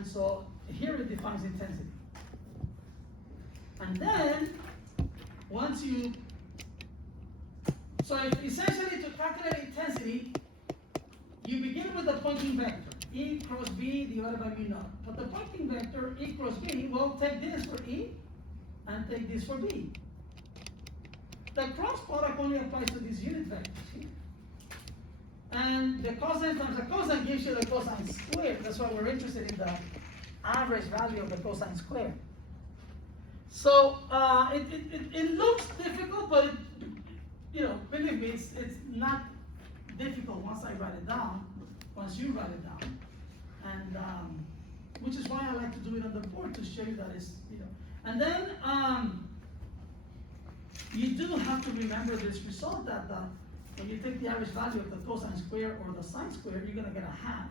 And so here it defines intensity. And then, once you, so if essentially to calculate intensity, you begin with the pointing vector, E cross B divided by mu naught. But the pointing vector, E cross B, will take this for E and take this for B. The cross product only applies to these unit vectors here. And the cosine times the cosine gives you the cosine squared. That's why we're interested in the average value of the cosine squared. So it looks difficult, but believe me, it's not difficult once I write it down, once you write it down. And which is why I like to do it on the board to show you that it's, And then you do have to remember this result that when you take the average value of the cosine square or the sine square, you're gonna get a half.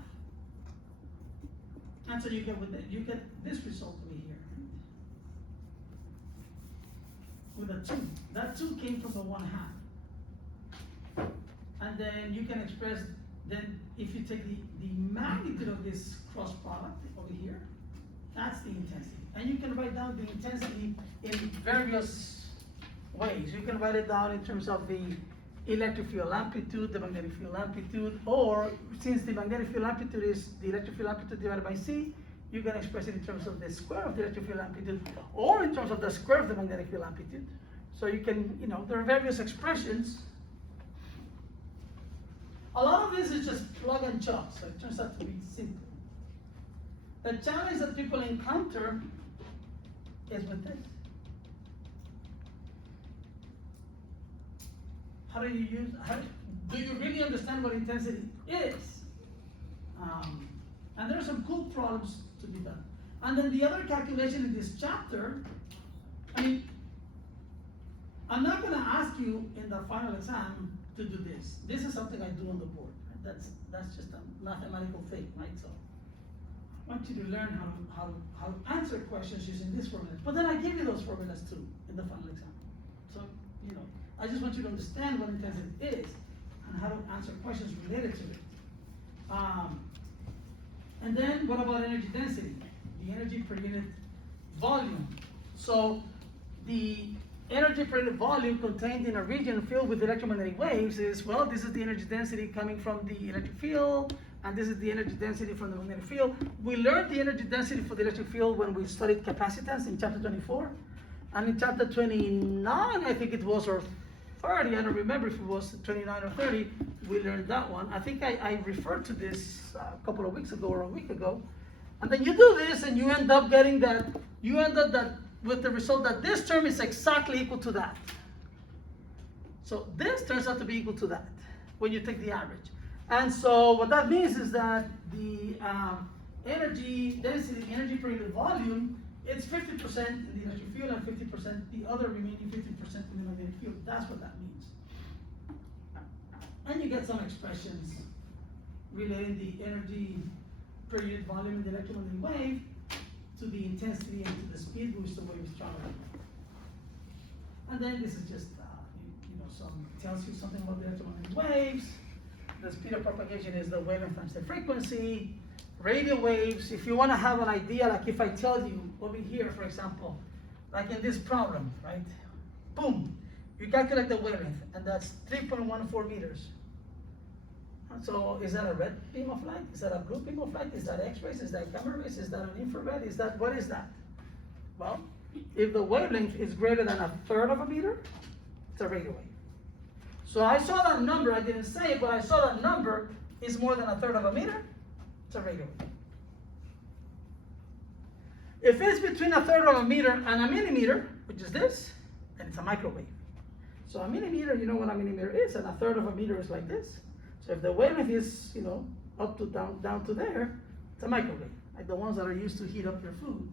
And so you get this result over here. With a 2. That 2 came from the 1/2. And then you can express, then if you take the magnitude of this cross product over here, that's the intensity. And you can write down the intensity in various ways. You can write it down in terms of the electric field amplitude, the magnetic field amplitude, or since the magnetic field amplitude is the electric field amplitude divided by C, you can express it in terms of the square of the electric field amplitude, or in terms of the square of the magnetic field amplitude. So you can, there are various expressions. A lot of this is just plug and chug, so it turns out to be simple. The challenge that people encounter is with this. Do you really understand what intensity is? And there are some cool problems to be done. And then the other calculation in this chapter, I'm not going to ask you in the final exam to do this. This is something I do on the board. Right? That's just a mathematical thing, right? So I want you to learn how to answer questions using these formulas. But then I give you those formulas too in the final exam. So, I just want you to understand what intensity is and how to answer questions related to it. And then what about energy density? The energy per unit volume. So the energy per unit volume contained in a region filled with electromagnetic waves is, well, this is the energy density coming from the electric field, and this is the energy density from the magnetic field. We learned the energy density for the electric field when we studied capacitance in chapter 24. And in chapter 29, I think it was, or 30, I don't remember if it was 29 or 30, we learned that one. I think I referred to this a couple of weeks ago or a week ago. And then you do this and you end up getting that, with the result that this term is exactly equal to that. So this turns out to be equal to that when you take the average. And so what that means is that the energy density, energy per unit volume, it's 50% in the electric field and 50%, the other remaining 50% in the magnetic field. That's what that means. And you get some expressions relating the energy per unit volume in the electromagnetic wave to the intensity and to the speed with which the wave is traveling. And then this is just, tells you something about the electromagnetic waves. The speed of propagation is the wavelength times the frequency. Radio waves, if you want to have an idea, like if I tell you over here, for example, like in this problem, right? Boom, you calculate the wavelength, and that's 3.14 meters. So is that a red beam of light? Is that a blue beam of light? Is that X-rays? Is that gamma rays? Is that an infrared? What is that? Well, if the wavelength is greater than 1/3 of a meter, it's a radio wave. So I saw that number, I didn't say it, but I saw that number is more than 1/3 of a meter, it's a radio wave. If it's between 1/3 of a meter and a millimeter, which is this, then it's a microwave. So a millimeter, you know what a millimeter is, and 1/3 of a meter is like this. So if the wavelength is, up to down to there, it's a microwave, like the ones that are used to heat up your food.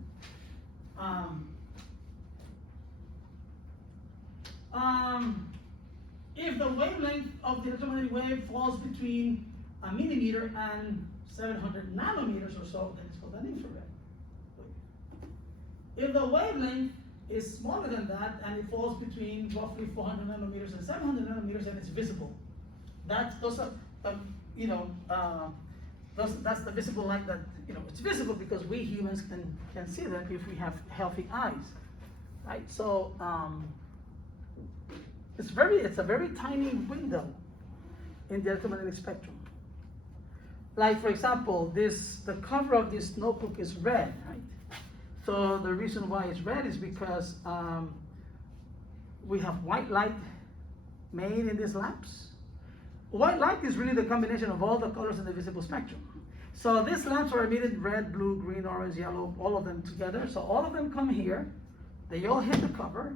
If the wavelength of the electromagnetic wave falls between a millimeter and 700 nanometers or so, then it's called an infrared wave. If the wavelength is smaller than that and it falls between roughly 400 nanometers and 700 nanometers, then it's visible. Those are, That's the visible light that, it's visible because we humans can see them if we have healthy eyes, right? So it's a very tiny window in the electromagnetic spectrum. Like, for example, the cover of this notebook is red, right? So the reason why it's red is because we have white light made in these lamps. White light is really the combination of all the colors in the visible spectrum. So these lamps are emitted red, blue, green, orange, yellow, all of them together. So all of them come here, they all hit the cover,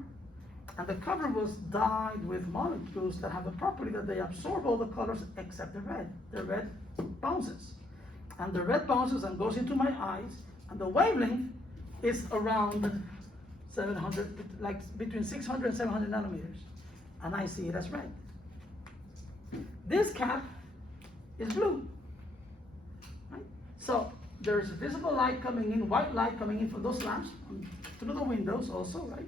and the cover was dyed with molecules that have the property that they absorb all the colors except the red. The red bounces. And the red bounces and goes into my eyes, and the wavelength is around 700, like between 600 and 700 nanometers. And I see it as red. This cap is blue, right? So there's visible light coming in, white light coming in from those lamps, through the windows also, right?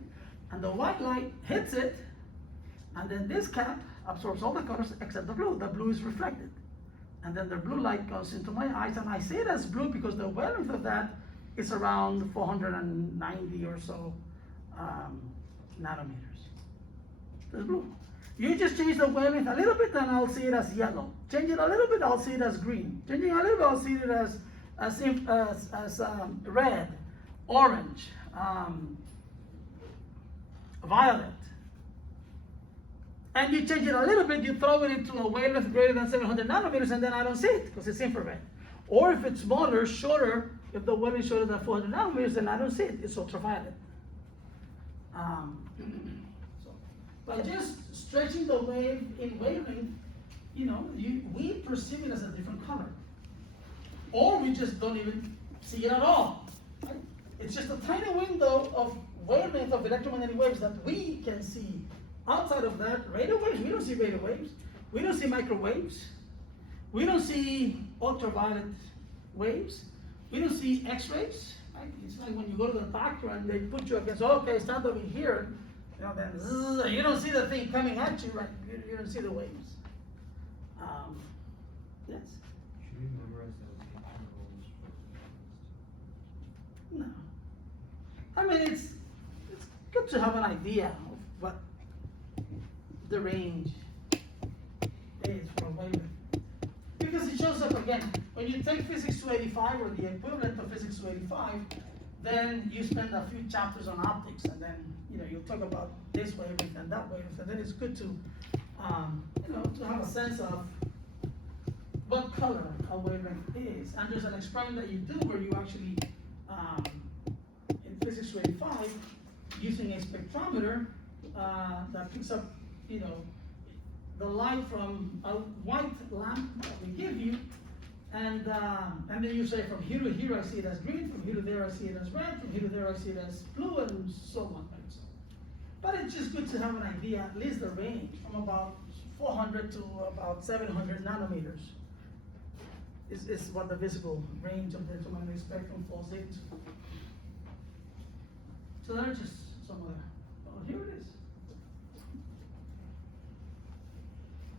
And the white light hits it, and then this cap absorbs all the colors except the blue. The blue is reflected. And then the blue light goes into my eyes, and I see it as blue because the wavelength of that is around 490 or so nanometers. That's blue. You just change the wavelength a little bit and I'll see it as yellow. Change it a little bit, I'll see it as green. Changing a little bit, I'll see it as red, orange, violet. And you change it a little bit, you throw it into a wavelength greater than 700 nanometers, and then I don't see it because it's infrared. Or if it's smaller, shorter, if the wavelength is shorter than 400 nanometers, then I don't see it. It's ultraviolet. By just stretching the wave in wavelength, we perceive it as a different color. Or we just don't even see it at all. Right? It's just a tiny window of wavelength of electromagnetic waves that we can see. Outside of that, radio waves, we don't see radio waves. We don't see microwaves. We don't see ultraviolet waves. We don't see X-rays. Right? It's like when you go to the doctor and they put you against, okay, stand over here. Then zzz, you don't see the thing coming at you, right? You don't see the waves. Yes? Should we memorize those intervals? No. I mean, it's good to have an idea of what the range is for a wavelength. Because it shows up again. When you take Physics 285 or the equivalent of Physics 285, then you spend a few chapters on optics, and then you'll talk about this wavelength and that wavelength, and then it's good to to have a sense of what color a wavelength is. And there's an experiment that you do where you actually in Physics 285 using a spectrometer that picks up the light from a white lamp that we give you. And then you say, from here to here I see it as green, from here to there I see it as red, from here to there I see it as blue, and so on. Right? But it's just good to have an idea, at least the range, from about 400 to about 700 nanometers is what the visible range of the electromagnetic spectrum falls into. So there are just some other, here it is.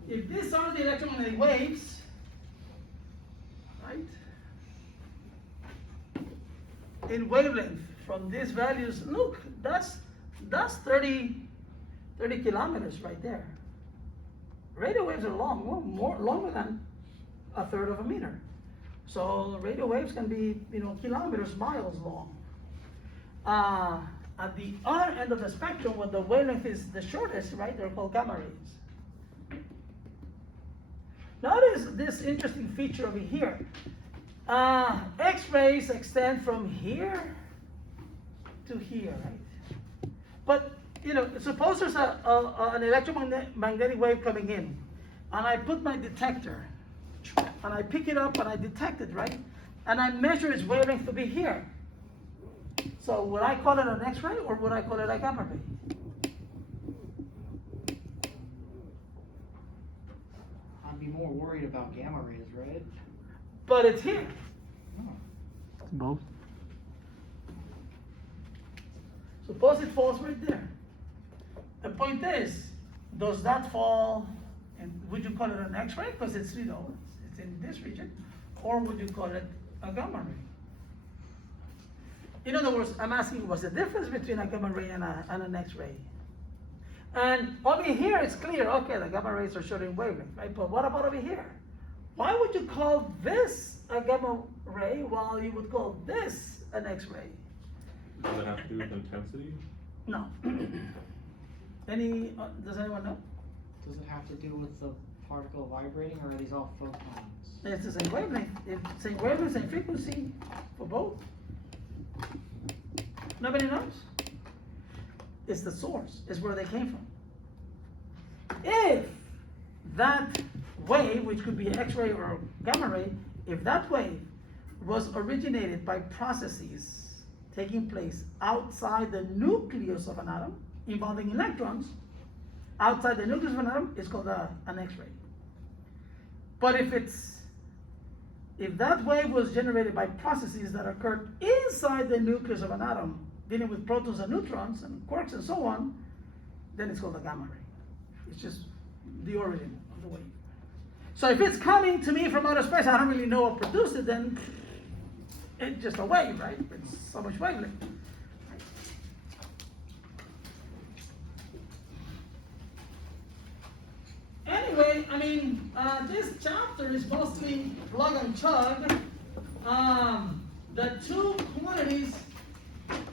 If these are the electromagnetic waves, right? In wavelength from these values, look, that's 30 kilometers right there. Radio waves are long, more longer than a third of a meter. So radio waves can be, kilometers, miles long. At the other end of the spectrum, when the wavelength is the shortest, right, they're called gamma rays. Notice this interesting feature over here. X-rays extend from here to here, right? But, suppose there's an electromagnetic wave coming in, and I put my detector, and I pick it up and I detect it, right? And I measure its wavelength to be here. So would I call it an X-ray or would I call it a gamma ray? I'd be more worried about gamma rays, right? But it's here. It's both. Suppose it falls right there. The point is, does that fall, and would you call it an X-ray? Because it's, it's in this region. or would you call it a gamma ray? In other words, I'm asking what's the difference between a gamma ray and an X-ray? And over here it's clear, okay, the gamma rays are short in wavelength, right? But what about over here? Why would you call this a gamma ray while you would call this an X-ray? Does it have to do with intensity? No. Does anyone know? Does it have to do with the particle vibrating, or are these all photons? It's the same wavelength. It's same wavelength, same frequency for both. Nobody knows? It's the source. It's where they came from. If that wave, which could be an X-ray or a gamma ray, if that wave was originated by processes taking place outside the nucleus of an atom, involving electrons, outside the nucleus of an atom, it's called an X-ray. But if that wave was generated by processes that occurred inside the nucleus of an atom, dealing with protons and neutrons and quarks and so on, then it's called a gamma ray. It's just the origin of the wave. So if it's coming to me from outer space, I don't really know what produced it, then it's just a wave, right? It's so much wavelength. Anyway, I mean, this chapter is mostly plug and chug. The two quantities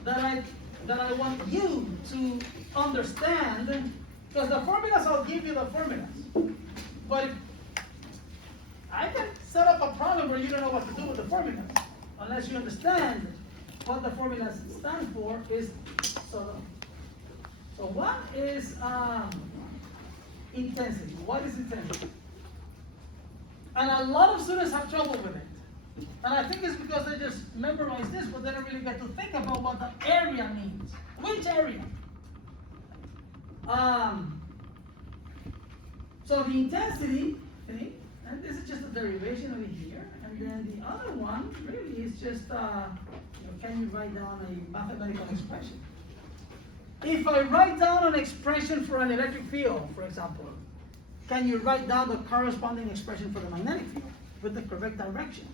that I want you to understand, because the formulas, I'll give you the formulas. But I can set up a problem where you don't know what to do with the formulas, unless you understand what the formulas stand for. So what is intensity? What is intensity? And a lot of students have trouble with it. And I think it's because they just memorize this, but they don't really get to think about what the area means. Which area? So the intensity, okay, and this is just a derivation over here, and then the other one really is just, can you write down a mathematical expression? If I write down an expression for an electric field, for example, can you write down the corresponding expression for the magnetic field with the correct direction?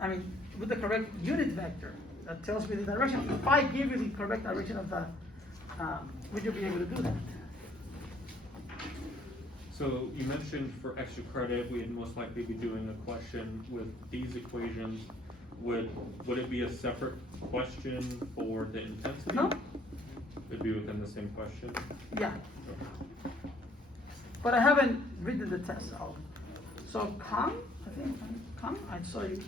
I mean, with the correct unit vector that tells me the direction. If I give you the correct direction of the, would you be able to do that? So you mentioned for extra credit, we'd most likely be doing a question with these equations. Would it be a separate question for the intensity? No. It'd be within the same question? Yeah. But I haven't written the test out. So come, I saw you.